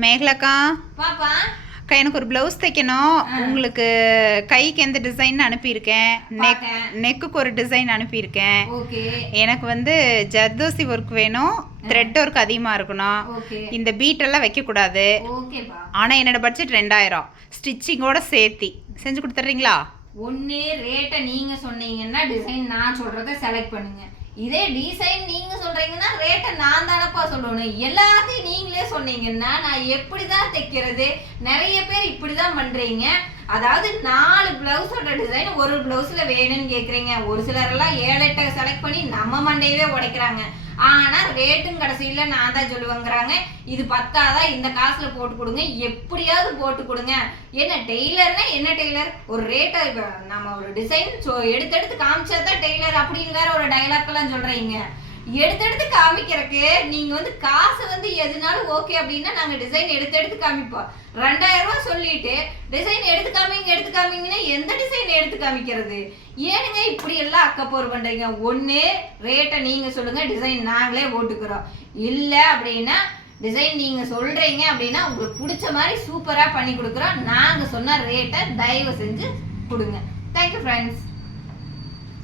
மேகலக்கா பாப்பா அக்கா எனக்கு ஒரு ப்ளவுஸ் தைக்கணும். உங்களுக்கு கைக்கு எந்த டிசைன் அனுப்பியிருக்கேன், நெக்குக்கு ஒரு டிசைன் அனுப்பியிருக்கேன். எனக்கு வந்து ஜர்தோசி ஒர்க் வேணும், த்ரெட் ஒர்க் அதிகமாக இருக்கணும், இந்த பீட்டெல்லாம் வைக்கக்கூடாது. ஆனால் என்னோட பட்ஜெட் 2000, ஸ்டிச்சிங்கோட சேர்த்தி செஞ்சு கொடுத்துட்றீங்களா? ஒன்று ரேட்டை நீங்கள் சொன்னீங்கன்னா டிசைன் நான் சொல்கிறத செலக்ட் பண்ணுங்க. இதே டிசைன் நீங்க சொல்றீங்கன்னா ரேட்டை நான் தானப்பா சொல்லணும். எல்லாத்தையும் நீங்களே சொன்னீங்கன்னா நான் எப்படி தான் தைக்கிறது? நிறைய பேர் இப்படி தான் பண்றீங்க. அதாவது 4 பிளவுஸோட டிசைன் ஒரு பிளவுஸ்ல வேணும்னு கேக்குறீங்க. ஒரு சிலரெல்லாம் 7-8 செலக்ட் பண்ணி நம்ம மண்டையவே உடைக்கிறாங்க. ஆனா ரேட்டும் கடைசியில நான் தான் சொல்லுவேங்கிறாங்க. இது பத்தாதான், இந்த காசுல போட்டு கொடுங்க, எப்படியாவது போட்டு கொடுங்க. என்ன டெய்லர்னா என்ன டெய்லர்? ஒரு ரேட்டை நம்ம ஒரு டிசைன் எடுத்து காமிச்சா தான் டெய்லர் அப்படின்னு வேற ஒரு டைலாக் எல்லாம் சொல்றீங்க. எடுத்து காமிக்கிறதுக்கு நீங்க வந்து காசு வந்து எதுனாலும் ஓகே அப்படின்னா நாங்க டிசைன் எடுத்து காமிப்போம். 2000 ரூபாய் சொல்லிட்டு டிசைன் எடுத்து காமிங்கன்னா எந்த டிசைன் எடுத்து காமிக்கிறது? ஏனுங்க இப்படி எல்லாம் அக்கப்போர் பண்றீங்க? ஒண்ணு ரேட்டை நீங்க சொல்லுங்க, டிசைன் நாங்களே போட்டுக்கிறோம். இல்ல அப்படின்னா டிசைன் நீங்க சொல்றீங்க அப்படின்னா உங்களுக்கு பிடிச்ச மாதிரி சூப்பரா பண்ணி கொடுக்குறோம். நாங்க சொன்ன ரேட்டை தயவு செஞ்சு கொடுங்க. Thank you friends.